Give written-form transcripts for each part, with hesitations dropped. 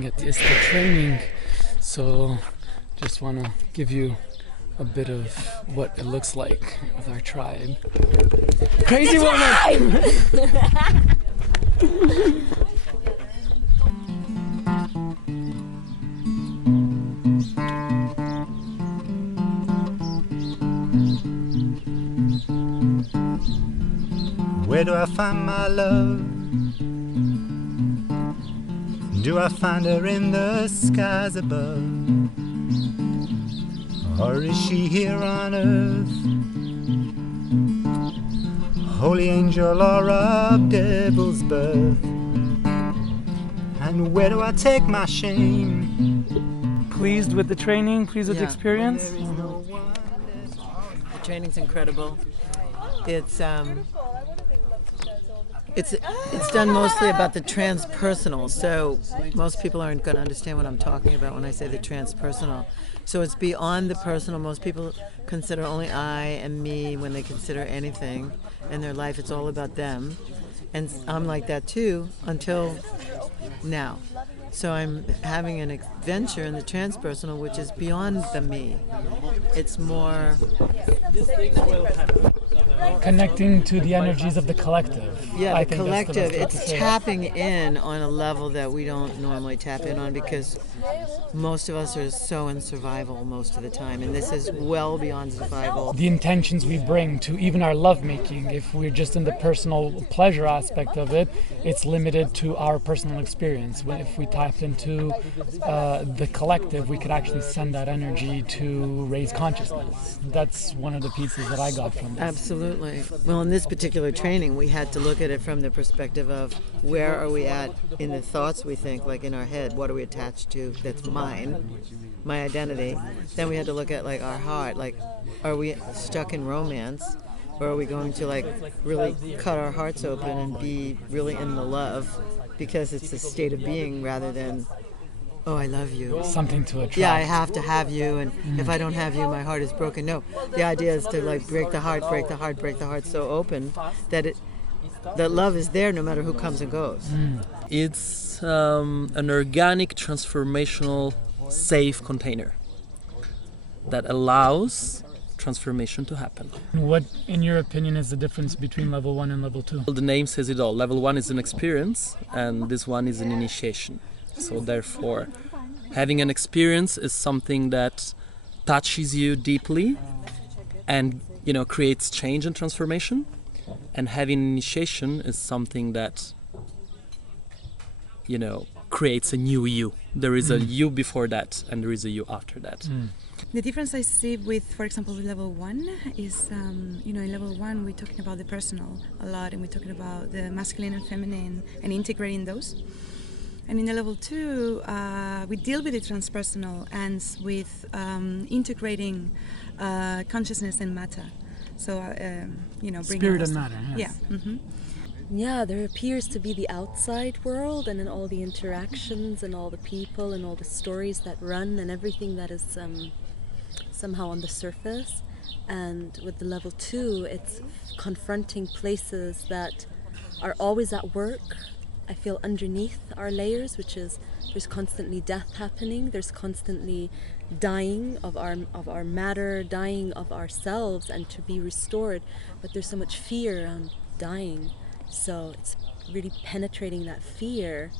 being at the ISTA training, so just want to give you a bit of what it looks like with our tribe. Crazy woman! Where do I find my love? Do I find her in the skies above? Or is she here on earth? Holy angel or of devil's birth? And where do I take my shame? Pleased with the training? Pleased with the experience? The training's incredible. It's done mostly about the transpersonal, so most people aren't going to understand what I'm talking about when I say the transpersonal. So it's beyond the personal. Most people consider only I and me when they consider anything in their life. It's all about them. And I'm like that too until now. So I'm having an adventure in the transpersonal, which is beyond the me. It's more connecting to the energies of the collective. Yeah, the collective. It's tapping in on a level that we don't normally tap in on because most of us are so in survival most of the time, and this is well beyond survival. The intentions we bring to even our lovemaking, if we're just in the personal pleasure aspect of it, it's limited to our personal experience. If we tapped into the collective, we could actually send that energy to raise consciousness. That's one of the pieces that I got from this. Absolutely. Well, in this particular training, we had to look at it from the perspective of where are we at in the thoughts we think, like in our head, what are we attached to that's mine, my identity. Then we had to look at like our heart, like are we stuck in romance, or are we going to like really cut our hearts open and be really in the love because it's a state of being rather than oh, I love you. Something to attract. Yeah, I have to have you, and if I don't have you, my heart is broken. No, the idea is to like break the heart so open that that love is there no matter who comes and goes. It's an organic, transformational, safe container that allows transformation to happen. What, in your opinion, is the difference between level 1 and level 2? The name says it all. Level 1 is an experience, and this one is an initiation. So therefore, having an experience is something that touches you deeply and, you know, creates change and transformation. And having initiation is something that, you know, creates a new you. There is a you before that, and there is a you after that. The difference I see with, for example, with level 1 is, in level 1 we're talking about the personal a lot, and we're talking about the masculine and feminine and integrating those. And in the level 2, we deal with the transpersonal and with integrating consciousness and matter. So, bringing spirit and matter. Yes. Yeah. Mm-hmm. Yeah, there appears to be the outside world, and then all the interactions and all the people and all the stories that run and everything that is somehow on the surface. And with the level 2, it's confronting places that are always at work. I feel underneath our layers, which is there's constantly death happening, there's constantly dying of our matter, dying of ourselves, and to be restored. But there's so much fear around dying, so it's really penetrating that fear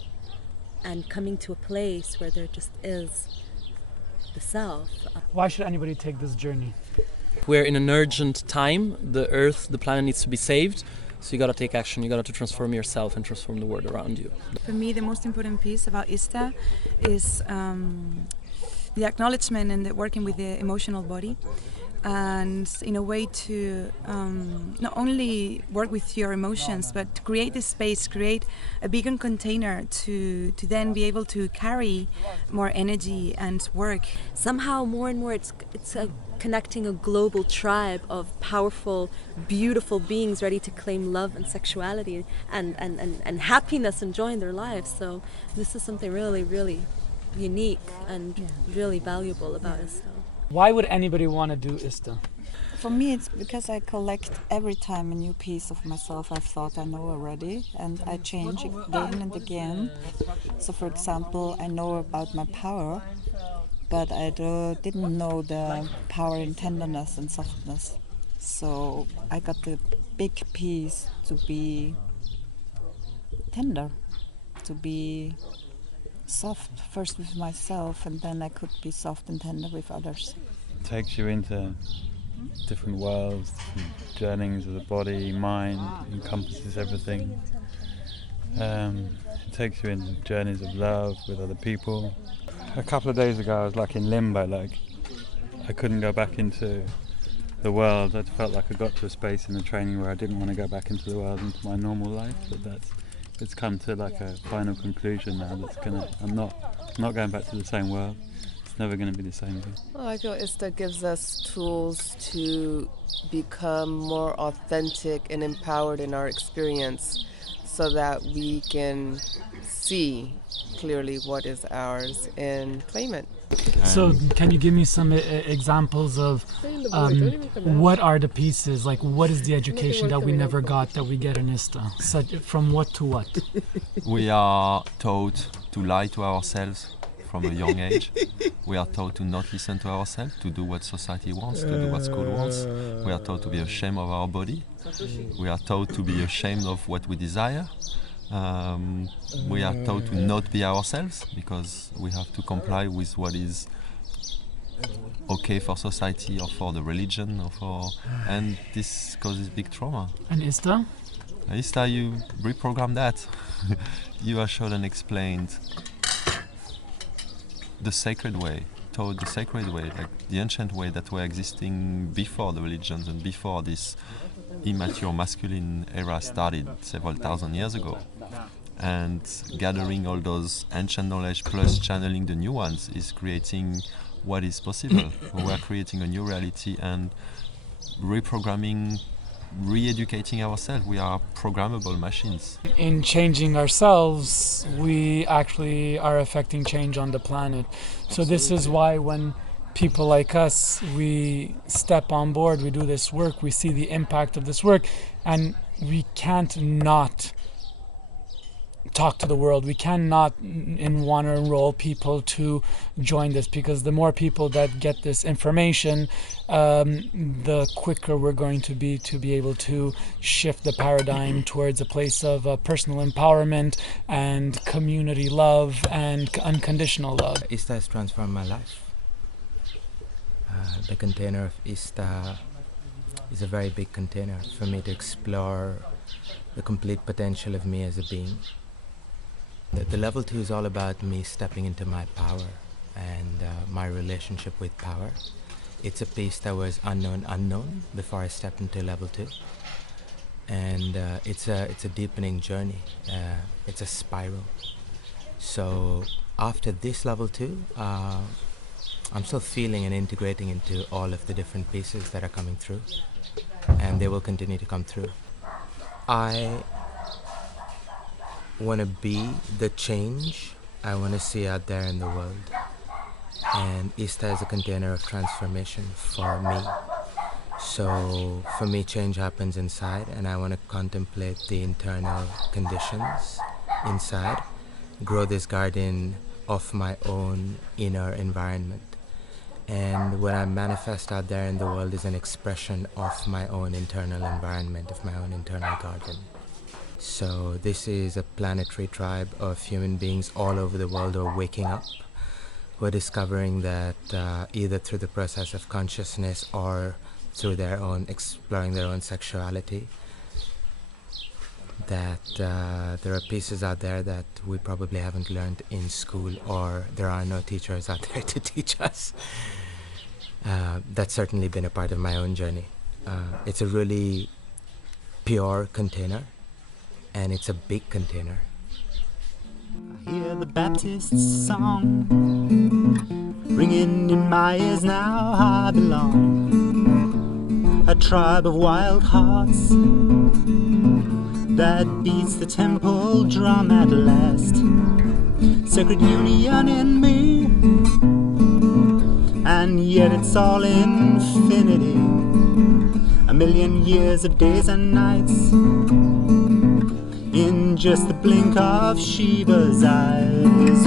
and coming to a place where there just is the self. Why should anybody take this journey? We're in an urgent time. The earth, the planet needs to be saved. So you gotta take action, you gotta transform yourself and transform the world around you. For me, the most important piece about ISTA is the acknowledgement and the working with the emotional body, and in a way to not only work with your emotions, but to create this space, create a bigger container to then be able to carry more energy and work. Somehow more and more it's connecting a global tribe of powerful, beautiful beings ready to claim love and sexuality and happiness and joy in their lives. So this is something really, really unique and really valuable about us. So. Why would anybody want to do ISTA? For me, it's because I collect every time a new piece of myself I've thought I know already, and I change again and again. So, for example, I know about my power, but I didn't know the power in tenderness and softness. So I got the big piece to be tender, to be soft first with myself, and then I could be soft and tender with others. It takes you into different worlds, different journeyings of the body, mind, encompasses everything. It takes you into journeys of love with other people. A couple of days ago I was like in limbo, like I couldn't go back into the world. I felt like I got to a space in the training where I didn't want to go back into the world, into my normal life, but it's come to like a final conclusion now. I'm not going back to the same world. It's never going to be the same again. Well, I feel ISTA gives us tools to become more authentic and empowered in our experience, so that we can see clearly what is ours and claim it. So can you give me some examples of what are the pieces, like what is the education that we never got that we get in ISTA? From what to what? We are taught to lie to ourselves from a young age. We are taught to not listen to ourselves, to do what society wants, to do what school wants. We are taught to be ashamed of our body. We are taught to be ashamed of what we desire. We are taught to not be ourselves because we have to comply with what is okay for society or for the religion and this causes big trauma. And ISTA? ISTA, you reprogram that. You are shown and explained the sacred way, toward the sacred way, like the ancient way that were existing before the religions and before this immature masculine era started several thousand years ago. And gathering all those ancient knowledge plus channeling the new ones is creating what is possible. We are creating a new reality and reprogramming, re-educating ourselves. We are programmable machines. In changing ourselves, we actually are affecting change on the planet. So this is why when people like us, we step on board, we do this work, we see the impact of this work, and we can't not talk to the world. We cannot want to enroll people to join this, because the more people that get this information, the quicker we're going to be able to shift the paradigm towards a place of personal empowerment and community love and unconditional love. ISTA has transformed my life. The container of ISTA is a very big container for me to explore the complete potential of me as a being. The level 2 is all about me stepping into my power and my relationship with power. It's a piece that was unknown before I stepped into level 2. And it's a deepening journey. It's a spiral. So after this level 2, I'm still feeling and integrating into all of the different pieces that are coming through, and they will continue to come through. I want to be the change I want to see out there in the world, and ISTA is a container of transformation for me. So for me, change happens inside, and I want to contemplate the internal conditions inside, grow this garden of my own inner environment. And what I manifest out there in the world is an expression of my own internal environment, of my own internal garden. So this is a planetary tribe of human beings all over the world who are waking up, who are discovering that either through the process of consciousness or through their own exploring their own sexuality, that there are pieces out there that we probably haven't learned in school, or there are no teachers out there to teach us. That's certainly been a part of my own journey. It's a really pure container, and it's a big container. I hear the Baptist song ringing in my ears. Now I belong, a tribe of wild hearts that beats the temple drum at last. Sacred union in me, and yet it's all infinity. A million years of days and nights in just the blink of Shiva's eyes.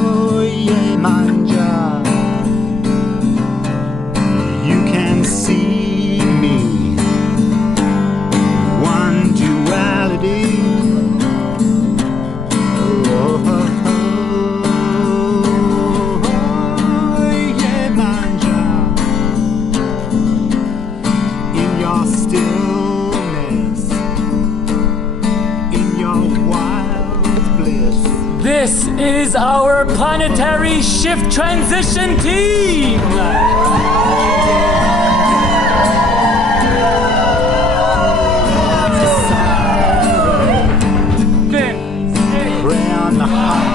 Oh, yeah, manja. You can see me. One duality. This is our planetary shift transition team! Pray on the heart.